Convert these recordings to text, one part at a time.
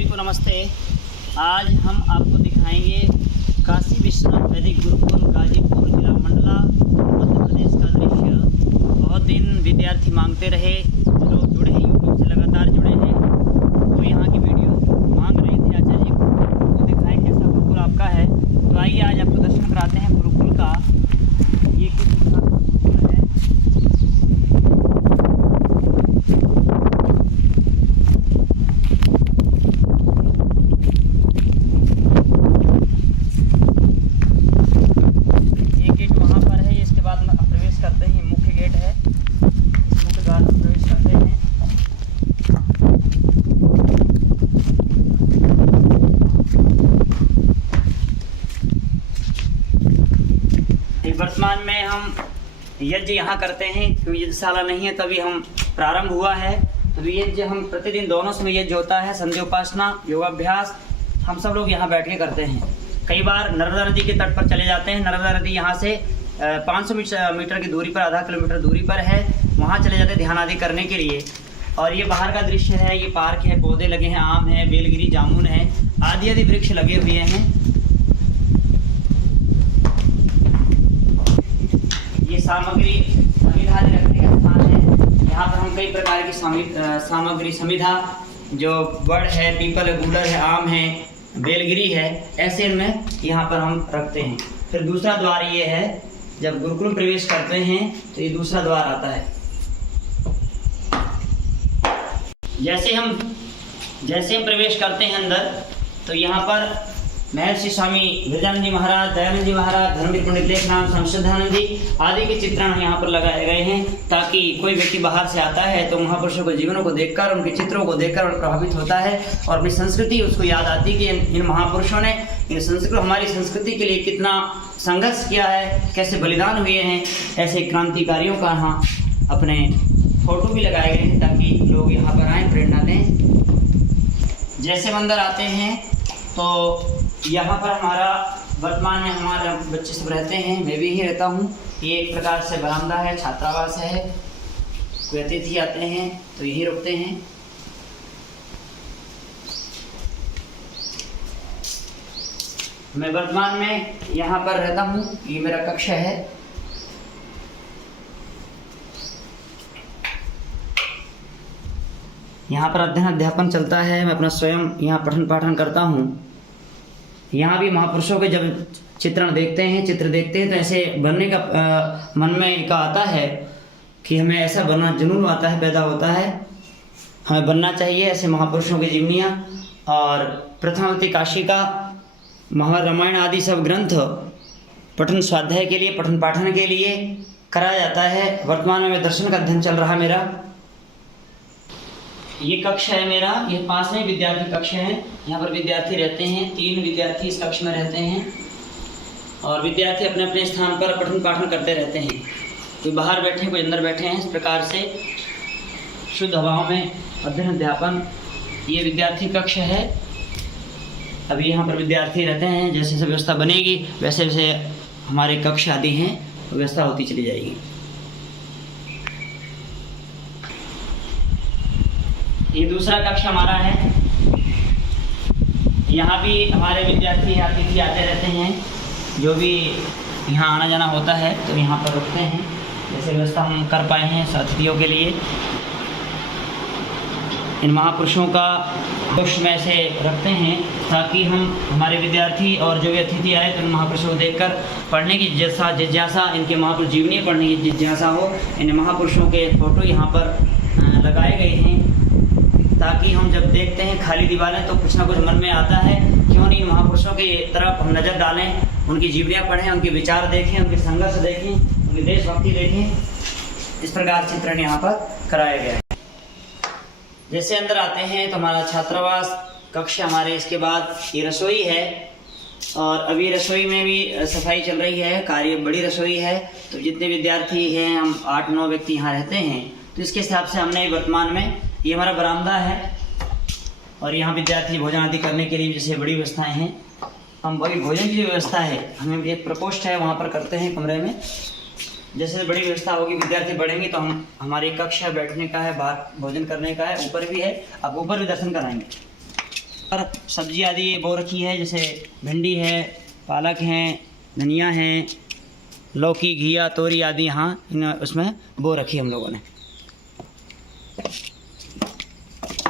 सभी को नमस्ते। आज हम आपको दिखाएंगे काशी विश्वनाथ वैदिक गुरुकुल गाजीपुर जिला मंडला मध्य प्रदेश का दृश्य। बहुत दिन विद्यार्थी मांगते रहे, जो जुड़े हैं यूट्यूब से लगातार जुड़े हैं, वो यहाँ की वीडियो मांग रहे थे आचार्य जी को दिखाएं कैसा गुरुकुल आपका है। तो आइए आज आपको दर्शन कराते हैं गुरुकुल का। ये किस प्रकार का गुरुकुल है। करते हैं, मुख्य गेट है, इस मुख्य द्वार में प्रवेश करते हैं। वर्तमान में हम यज्ञ यहाँ करते हैं, क्योंकि यज्ञशाला नहीं है तभी हम प्रारंभ हुआ है। तो यज्ञ हम प्रतिदिन दोनों समय यज्ञ होता है, संध्या उपासना योगाभ्यास हम सब लोग यहाँ बैठ के करते हैं। कई बार नर्मदा नदी के तट पर चले जाते हैं। नर्मदा नदी यहाँ से 500 मीटर की दूरी पर, आधा किलोमीटर दूरी पर है। वहाँ चले जाते हैं ध्यान आदि करने के लिए। और ये बाहर का दृश्य है, ये पार्क है, पौधे लगे हैं, आम है, बेलगिरी जामुन है, आदि आदि वृक्ष लगे हुए हैं। ये सामग्री समिधा रखने का स्थान है। यहाँ पर हम कई प्रकार की सामग्री समिधा, जो बड़ है, पीपल है, गूलर है, आम है, बेलगिरी है, ऐसे में यहाँ पर हम रखते हैं। फिर दूसरा द्वार ये है, जब गुरुकुल प्रवेश करते हैं तो ये दूसरा द्वार आता है। जैसे हम प्रवेश करते हैं अंदर, तो यहाँ पर महर्षि स्वामी ब्रजानंद जी महाराज, दयानंद जी महाराज, धर्मवीर पंडित लेखराम, संशोधनानंद जी आदि के चित्रण यहाँ पर लगाए गए हैं, ताकि कोई व्यक्ति बाहर से आता है तो महापुरुषों के जीवनों को देखकर, उनके चित्रों को देखकर प्रभावित होता है और अपनी संस्कृति उसको याद आती कि इन महापुरुषों ने हमारी संस्कृति के लिए कितना संघर्ष किया है, कैसे बलिदान हुए हैं। ऐसे क्रांतिकारियों का यहाँ अपने फोटो भी लगाए गए हैं, ताकि लोग यहाँ पर आएँ, प्रेरणा दें। जैसे मंदिर आते हैं तो यहाँ पर हमारा वर्तमान में हमारे बच्चे सब रहते हैं, मैं भी ही रहता हूँ। ये एक प्रकार से बरामदा है, छात्रावास है। कोई अतिथि आते हैं तो यही रुकते हैं। मैं वर्तमान में यहाँ पर रहता हूँ, ये मेरा कक्ष है। यहाँ पर अध्ययन अध्यापन चलता है, मैं अपना स्वयं यहाँ पठन पाठन करता हूँ। यहाँ भी महापुरुषों के जब चित्र देखते हैं तो ऐसे बनने का मन में एक आता है कि हमें ऐसा बनना, जुनून आता है, पैदा होता है, हमें बनना चाहिए ऐसे महापुरुषों की जीवनियाँ। और प्रथमावती काशी का महारामायण आदि सब ग्रंथ पठन स्वाध्याय के लिए, पठन पाठन के लिए कराया जाता है। वर्तमान में दर्शन का अध्ययन चल रहा मेरा। ये कक्ष है मेरा, ये पास में विद्यार्थी कक्ष है। यहाँ पर विद्यार्थी रहते हैं, 3 विद्यार्थी इस कक्ष में रहते हैं और विद्यार्थी अपने अपने स्थान पर पठन पाठन करते रहते हैं। कोई बाहर बैठे हैं, कोई अंदर बैठे हैं। इस प्रकार से शुद्ध हवाओं में अध्ययन अध्यापन। ये विद्यार्थी कक्ष है। अभी यहाँ पर विद्यार्थी रहते हैं। जैसे जैसे व्यवस्था बनेगी वैसे वैसे हमारे कक्ष आदि हैं, व्यवस्था होती चली जाएगी। ये दूसरा कक्ष हमारा है। यहाँ भी हमारे विद्यार्थी अतिथि आते रहते हैं, जो भी यहाँ आना जाना होता है तो यहाँ पर रुकते हैं। जैसे व्यवस्था हम कर पाए हैं अतिथियों के लिए। इन महापुरुषों का कक्ष में ऐसे रखते हैं, ताकि हमारे विद्यार्थी और जो भी अतिथि आए तो इन महापुरुषों को देखकर पढ़ने की जिज्ञासा, इनके महापुरुष जीवनी पढ़ने की जिज्ञासा हो। इन महापुरुषों के फोटो यहाँ पर लगाए गए हैं, ताकि हम जब देखते हैं खाली दीवारें तो कुछ ना कुछ मन में आता है, क्यों नहीं महापुरुषों की तरफ हम नज़र डालें, उनकी जीवनियाँ पढ़ें, उनके विचार देखें, उनके संघर्ष देखें, उनकी देशभक्ति देखें। इस प्रकार चित्रण यहाँ पर कराया गया है। जैसे अंदर आते हैं तो हमारा छात्रावास कक्ष हमारे, इसके बाद ये रसोई है और अभी रसोई में भी सफाई चल रही है, कार्य बड़ी रसोई है। तो जितने विद्यार्थी हैं, हम 8-9 व्यक्ति यहाँ रहते हैं, तो इसके हिसाब से हमने वर्तमान में ये हमारा बरामदा है और यहाँ विद्यार्थी भोजन आदि करने के लिए जैसे बड़ी व्यवस्थाएं हैं। हम वही भोजन की जो व्यवस्था है, हमें एक प्रकोष्ठ है, वहाँ पर करते हैं कमरे में। जैसे बड़ी व्यवस्था होगी, विद्यार्थी बढ़ेंगे तो हमारे कक्ष है, बैठने का है, बाहर भोजन करने का है, ऊपर भी है, आप ऊपर भी दर्शन कराएंगे। और सब्जी आदि बो रखी है, जैसे भिंडी है, पालक है, धनिया है, लौकी, घिया, तोरी आदि यहाँ उसमें बो रखी हम लोगों ने।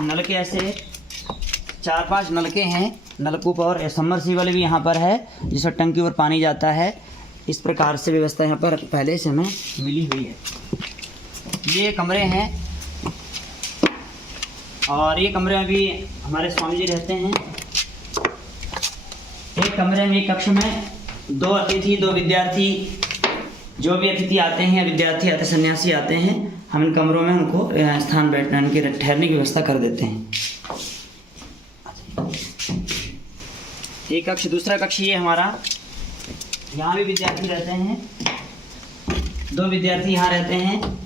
नलके ऐसे 4-5 नलके हैं, नलकूप और सबमर्सिबल भी यहाँ पर है, जिससे टंकी पर पानी जाता है। इस प्रकार से व्यवस्था यहाँ पर पहले से हमें मिली हुई है। ये कमरे हैं और ये कमरे में भी हमारे स्वामी जी रहते हैं। एक कमरे में, एक कक्ष में 2 अतिथि, 2 विद्यार्थी, जो भी अतिथि आते हैं, विद्यार्थी आते, सन्यासी आते हैं, हम इन कमरों में उनको स्थान बैठने, उनके ठहरने की व्यवस्था कर देते हैं। एक कक्ष, दूसरा कक्ष ये हमारा, यहाँ भी विद्यार्थी रहते हैं, 2 विद्यार्थी यहाँ रहते हैं।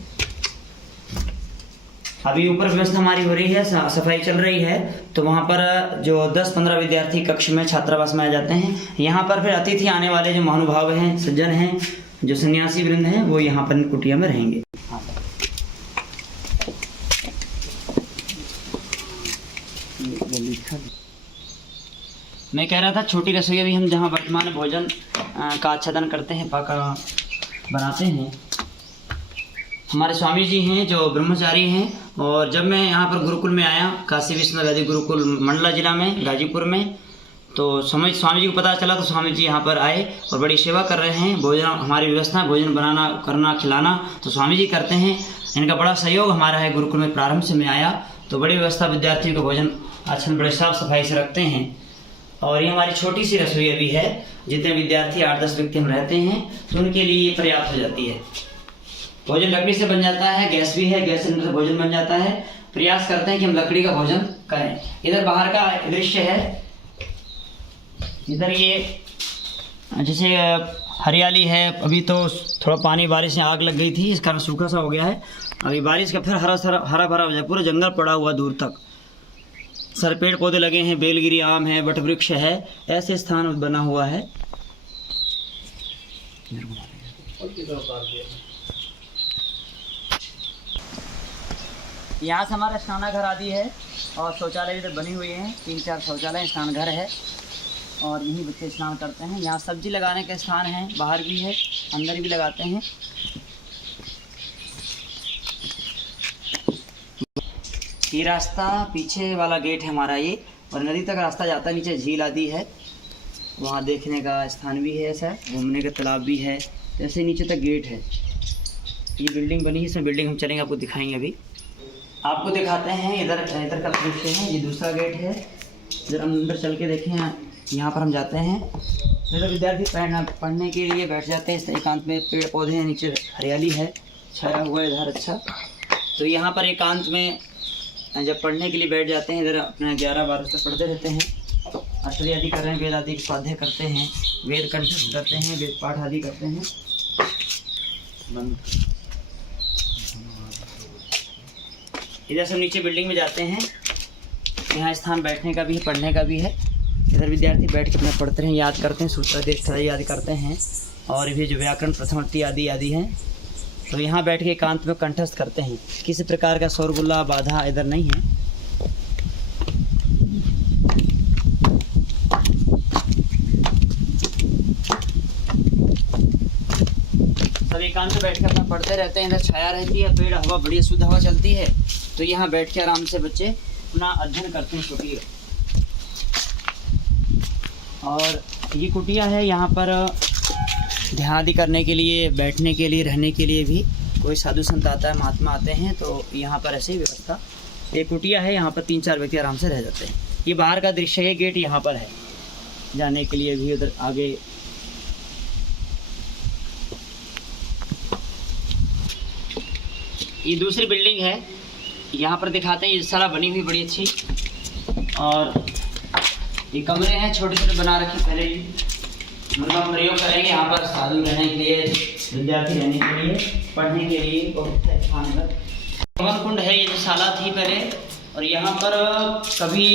अभी ऊपर व्यवस्था हमारी हो रही है, सफाई चल रही है, तो वहाँ पर जो 10-15 विद्यार्थी कक्ष में छात्रावास में आ जाते हैं। यहाँ पर फिर अतिथि आने वाले जो महानुभाव हैं, सज्जन हैं, जो सन्यासी वृंद हैं, वो यहाँ पर कुटिया में रहेंगे। मैं कह रहा था छोटी रसोई अभी हम जहाँ वर्तमान भोजन का आच्छादन करते हैं, बनाते हैं, हमारे स्वामी जी हैं जो ब्रह्मचारी हैं। और जब मैं यहाँ पर गुरुकुल में आया, काशी विश्वनाथ वैदिक गुरुकुल मंडला जिला में, गाजीपुर में, तो स्वामी जी को पता चला, तो स्वामी जी यहाँ पर आए और बड़ी सेवा कर रहे हैं। भोजन हमारी व्यवस्था, भोजन बनाना, करना, खिलाना तो स्वामी जी करते हैं। इनका बड़ा सहयोग हमारा है। गुरुकुल में प्रारंभ से मैं आया तो बड़ी व्यवस्था, विद्यार्थियों का भोजन अच्छा बड़े साफ सफाई से रखते हैं। और ये हमारी छोटी सी रसोई अभी है, जितने विद्यार्थी 8-10 व्यक्ति हम रहते हैं तो उनके लिए पर्याप्त हो जाती है। भोजन लकड़ी से बन जाता है, गैस भी है, गैस सिलेंडर से भोजन बन जाता है। प्रयास करते हैं कि हम लकड़ी का भोजन करें। इधर बाहर का दृश्य है, इधर ये जैसे हरियाली है। अभी तो थोड़ा पानी, बारिश में आग लग गई थी, इस कारण सूखा सा हो गया है। अभी बारिश का फिर हरा भरा हो जाए, पूरा जंगल पड़ा हुआ दूर तक, सारे पेड़ पौधे लगे हैं, बेलगिरी आम है, वट वृक्ष है, ऐसे स्थान बना हुआ है। यहाँ से हमारा स्नानाघर आदि है और शौचालय इधर बनी हुई हैं, 3-4 शौचालय, स्नानघर है और यहीं बच्चे स्नान करते हैं। यहाँ सब्जी लगाने का स्थान है, बाहर भी है, अंदर भी लगाते हैं। ये रास्ता पीछे वाला गेट है हमारा ये, और नदी तक रास्ता जाता है, नीचे झील आदि है, वहाँ देखने का स्थान भी है, ऐसा घूमने का तालाब भी है। जैसे नीचे तक गेट है। ये बिल्डिंग बनी है, इसमें बिल्डिंग हम चलेंगे, आपको दिखाएंगे। अभी आपको दिखाते हैं, इधर का दृश्य है। ये दूसरा गेट है, इधर हम अंदर चल के देखें, यहाँ पर हम जाते हैं। इधर विद्यार्थी पढ़ने के लिए बैठ जाते हैं। इस एकांत में पेड़ पौधे हैं, नीचे हरियाली है, छाया हुआ है इधर अच्छा। तो यहाँ पर एकांत में जब पढ़ने के लिए बैठ जाते हैं, इधर अपना 11-12 तक पढ़ते रहते हैं। अष्टरी आदि कर रहे हैं, वेद आदि स्वाध्याय करते हैं, वेद कंठस्थ करते हैं, वेद पाठ आदि करते हैं। इधर से नीचे बिल्डिंग में जाते हैं, यहाँ स्थान बैठने का भी है, पढ़ने का भी है। इधर विद्यार्थी बैठ के अपना पढ़ते हैं, याद करते हैं, सूत्र याद करते हैं, और भी जो व्याकरण प्रथमावृत्ति आदि हैं, तो यहाँ बैठ के एकांत में कंठस्थ करते हैं। किसी प्रकार का शोरगुल्ला बाधा इधर नहीं है। सब एकांत में बैठ के अपना पढ़ते रहते हैं। इधर छाया रहती है, पेड़, हवा, बढ़िया शुद्ध हवा चलती है, तो यहाँ बैठ के आराम से बच्चे अपना अध्ययन करते हैं। कुटिया और ये कुटिया है, यहाँ पर ध्यान आदि करने के लिए, बैठने के लिए, रहने के लिए भी कोई साधु संत आता है, महात्मा आते हैं, तो यहाँ पर ऐसी व्यवस्था। एक कुटिया है, यहाँ पर 3-4 व्यक्ति आराम से रह जाते हैं। ये बाहर का दृश्य है, गेट यहाँ पर है जाने के लिए भी। उधर आगे ये दूसरी बिल्डिंग है, यहाँ पर दिखाते हैं। ये सारा बनी हुई बड़ी अच्छी, और ये कमरे हैं छोटे छोटे बना रखे पहले ही। उनका प्रयोग करेंगे यहाँ पर साधु रहने के लिए, विद्यार्थी रहने के लिए, पढ़ने के लिए बहुत स्थान है। हवन कुंड है, ये जो शाला थी पहले, और यहाँ पर कभी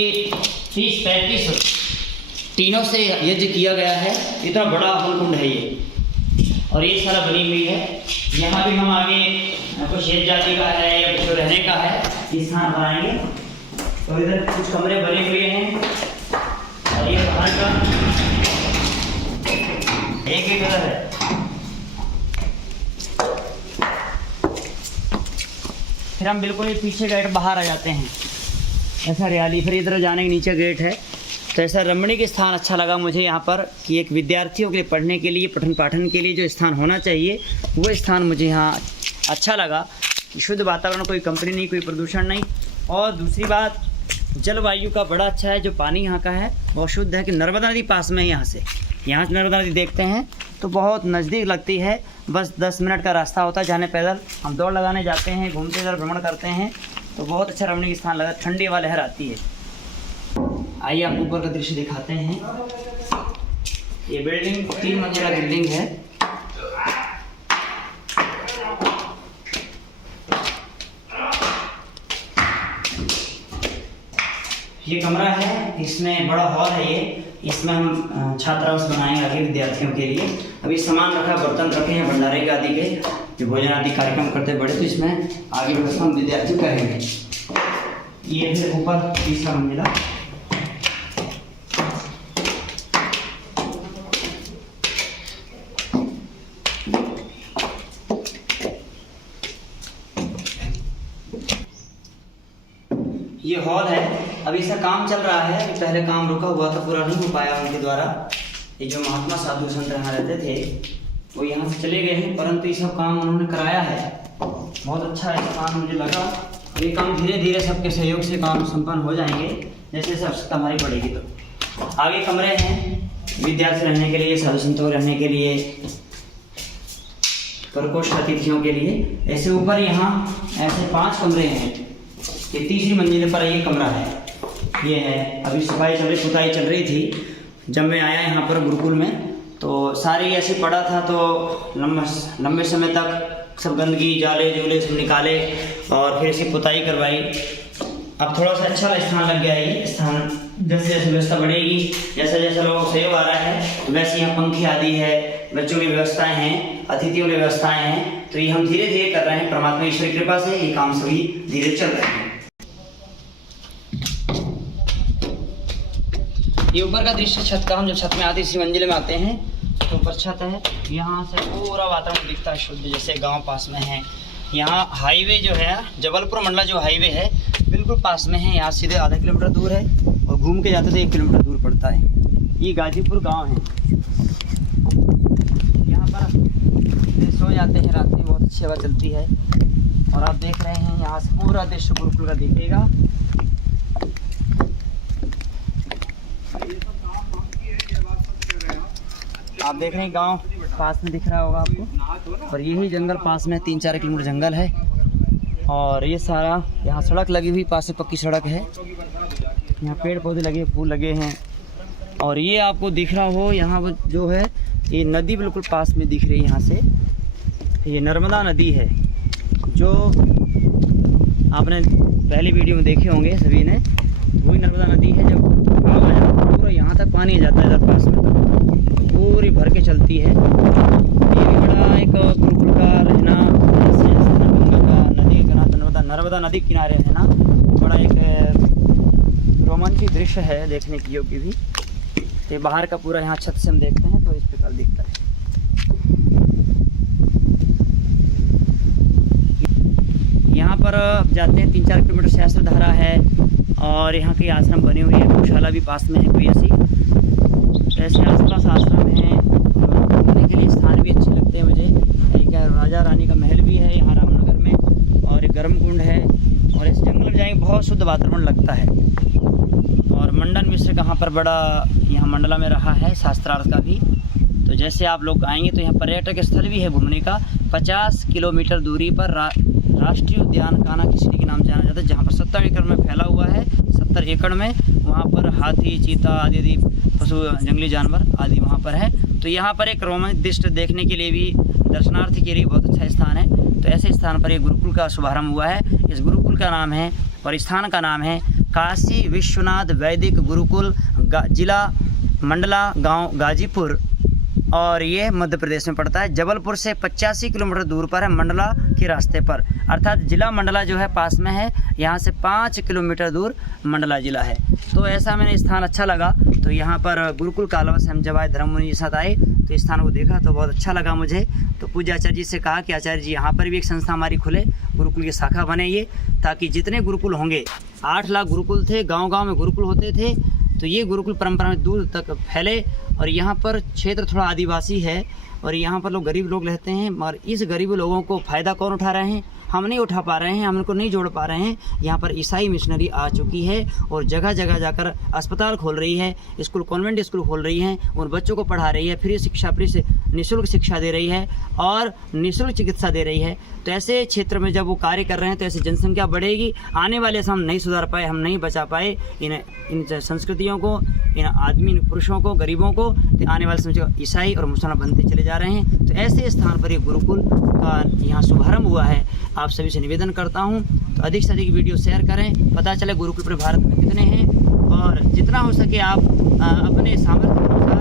30-35 तीनों से यज्ञ किया गया है। इतना बड़ा हवन कुंड है ये, और ये सारा बनी हुई है। यहाँ भी हम आगे कुछ यज्ञ जाति का है या कुछ रहने का है, स्थान बनाएंगे। तो इधर कुछ कमरे बने हुए हैं, बाहर का एक गेट उधर है। फिर हम बिल्कुल ही पीछे गेट बाहर आ जाते हैं, ऐसा रियाली। फिर इधर जाने के नीचे गेट है। तो ऐसा रमणीक स्थान अच्छा लगा मुझे यहाँ पर कि एक विद्यार्थियों के लिए पढ़ने के लिए, पठन पाठन के लिए जो स्थान होना चाहिए वो स्थान मुझे यहाँ अच्छा लगा कि शुद्ध वातावरण, कोई कंपनी नहीं, कोई प्रदूषण नहीं। और दूसरी बात, जलवायु का बड़ा अच्छा है। जो पानी यहाँ का है बहुत शुद्ध है कि नर्मदा नदी पास में है यहाँ से नर्मदा नदी देखते हैं तो बहुत नज़दीक लगती है। बस 10 मिनट का रास्ता होता है जाने पैदल। हम दौड़ लगाने जाते हैं, घूमते इधर भ्रमण करते हैं तो बहुत अच्छा रमणीक स्थान लगा। ठंडी हवा लहर आती है। आइए आपको ऊपर का दृश्य दिखाते हैं। ये बिल्डिंग 3 मंजिला बिल्डिंग है। ये कमरा है, इसमें बड़ा हॉल है। इसमें हम छात्रावास बनाएंगे आगे विद्यार्थियों के लिए। अभी सामान रखा, बर्तन रखे हैं भंडारे के आदि के, जो भोजन आदि कार्यक्रम करते बड़े, तो इसमें आगे व्यवस्था हम विद्यार्थी करेंगे। ये फिर ऊपर 3रा मंजिला। ये हॉल है। अभी इसका काम चल रहा है। अभी पहले काम रुका हुआ था, पूरा नहीं हो पाया उनके द्वारा। ये जो महात्मा साधु संत यहाँ रहते थे वो यहाँ से चले गए हैं, परंतु ये सब काम उन्होंने कराया है। बहुत अच्छा है काम मुझे लगा। ये काम धीरे धीरे सबके सहयोग से काम संपन्न हो जाएंगे, जैसे जैसे आवश्यकता हमारी पड़ेगी। तो आगे कमरे हैं विद्यार्थी रहने के लिए, साधु संतों रहने के लिए, प्रकोष्ठ अतिथियों के लिए। ऐसे ऊपर यहाँ ऐसे 5 कमरे हैं। ये 3री मंजिल पर ये कमरा है। ये है, अभी सफाई चल रही, पुताई चल रही थी। जब मैं आया यहाँ पर गुरुकुल में तो सारी ऐसे पड़ा था, तो लंबे समय तक सब गंदगी, जाले जूले सब निकाले और फिर इसकी पुताई करवाई। अब थोड़ा सा अच्छा स्थान लग गया है। ये स्थान जैसे जैसे व्यवस्था बढ़ेगी, जैसा जैसा लोगों को सहयोग आ रहा है, तो वैसे यहाँ पंखे आदि है, बच्चों की व्यवस्थाएँ हैं, अतिथियों की व्यवस्थाएँ हैं। तो ये हम धीरे धीरे कर रहे हैं। परमात्मा ईश्वर की कृपा से ये काम सभी धीरे चल रहे हैं। ये ऊपर का दृश्य छत का। हम जब छत में आते, इसी मंजिल में आते हैं तो ऊपर छत है। यहाँ से पूरा वातावरण दिखता है शुद्ध, जैसे गांव पास में है। यहाँ हाईवे जो है, जबलपुर मंडला जो हाईवे है बिल्कुल पास में है। यहाँ सीधे आधा किलोमीटर दूर है और घूम के जाते तो 1 किलोमीटर दूर पड़ता है। ये गाजीपुर गांव है। यहाँ पर सो जाते हैं रात में, बहुत अच्छी हवा चलती है। और आप देख रहे हैं यहाँ से पूरा दृश्य गुरुकुल का दिखेगा। आप देख रहे हैं गांव पास में दिख रहा होगा आपको। और यही जंगल पास में 3-4 किलोमीटर जंगल है। और ये सारा यहाँ सड़क लगी हुई, पास से पक्की सड़क है। यहाँ पेड़ पौधे लगे, फूल लगे हैं। और ये आपको दिख रहा हो यहाँ जो है, ये नदी बिल्कुल पास में दिख रही है। यहाँ से ये नर्मदा नदी है, जो आपने पहली वीडियो में देखे होंगे सभी ने। वही नर्मदा नदी है। जब पूरा यहाँ तक पानी आ जाता है, इधर पास में तक पूरी भर के चलती है। ये भी बड़ा एक गुरुकुल का रहना, नदी का नर्मदा नदी किनारे रहना बड़ा एक रोमांचिक दृश्य है, देखने की योग्य भी। ये बाहर का पूरा यहाँ छत से हम देखते हैं तो इस प्रकार दिखता है। यहाँ पर जाते हैं 3-4 किलोमीटर सहस्त्रधारा है और यहाँ की आश्रम बनी हुई है। गौशाला भी पास में है कोई ऐसी। ऐसे आसपास आश्रम है, घूमने के लिए स्थान भी अच्छे लगते हैं मुझे। एक राजा रानी का महल भी है यहाँ रामनगर में, और एक गर्म कुंड है। और इस जंगल में जाएंगे बहुत शुद्ध वातावरण लगता है। और मंडन मिश्र कहाँ पर बड़ा यहाँ मंडला में रहा है, शास्त्रार्थ का भी। तो जैसे आप लोग आएंगे तो यहाँ पर्यटक स्थल भी है घूमने का। 50 किलोमीटर दूरी पर राष्ट्रीय उद्यान कान्हा किसली के नाम जाना जाता है, जहाँ पर 70 एकड़ में फैला हुआ है। 70 एकड़ में वहाँ पर हाथी, चीता आदि पशु, जंगली जानवर आदि वहाँ पर है। तो यहाँ पर एक रोमांचक दृश्य देखने के लिए भी, दर्शनार्थी के लिए बहुत अच्छा स्थान है। तो ऐसे स्थान पर ये गुरुकुल का शुभारंभ हुआ है। इस गुरुकुल का नाम है, और स्थान का नाम है काशी विश्वनाथ वैदिक गुरुकुल, जिला मंडला, गांव गाजीपुर, और ये मध्य प्रदेश में पड़ता है। जबलपुर से 85 किलोमीटर दूर पर है, मंडला के रास्ते पर, अर्थात जिला मंडला जो है पास में है। यहाँ से 5 किलोमीटर दूर मंडला जिला है। तो ऐसा मैंने स्थान अच्छा लगा, तो यहाँ पर गुरुकुल कालवा से हम जब आए, धर्ममुनि के साथ आए, तो इस स्थान को देखा तो बहुत अच्छा लगा मुझे। तो पूज्य आचार्य जी से कहा कि आचार्य जी यहाँ पर भी एक संस्था हमारी खुले, गुरुकुल की शाखा बने ये, ताकि जितने गुरुकुल होंगे, 8 लाख गुरुकुल थे, गाँव-गाँव में गुरुकुल होते थे, तो ये गुरुकुल परंपरा में दूर तक फैले। और यहाँ पर क्षेत्र थोड़ा आदिवासी है और यहाँ पर लोग गरीब लोग रहते हैं, मगर इस गरीब लोगों को फ़ायदा कौन उठा रहे हैं? हम नहीं उठा पा रहे हैं, हम उनको नहीं जोड़ पा रहे हैं। यहाँ पर ईसाई मिशनरी आ चुकी है और जगह जगह जाकर अस्पताल खोल रही है, स्कूल, कॉन्वेंट स्कूल खोल रही है, उन बच्चों को पढ़ा रही है, फ्री शिक्षा, निःशुल्क शिक्षा दे रही है और निःशुल्क चिकित्सा दे रही है। तो ऐसे क्षेत्र में जब वो कार्य कर रहे हैं तो ऐसी जनसंख्या बढ़ेगी। आने वाले से हम नहीं सुधार पाए, हम नहीं बचा पाए इन संस्कृतियों को, इन आदमी, पुरुषों को, गरीबों को, तो आने वाले समय ईसाई और मुसलमान बनते चले जा रहे हैं। तो ऐसे स्थान पर ये गुरुकुल का यहाँ शुभारंभ हुआ है। आप सभी से निवेदन करता हूँ तो अधिक से अधिक वीडियो शेयर करें, पता चले गुरुकुल पूरे भारत में कितने हैं, और जितना हो सके आप अपने सामर्थ्य के अनुसार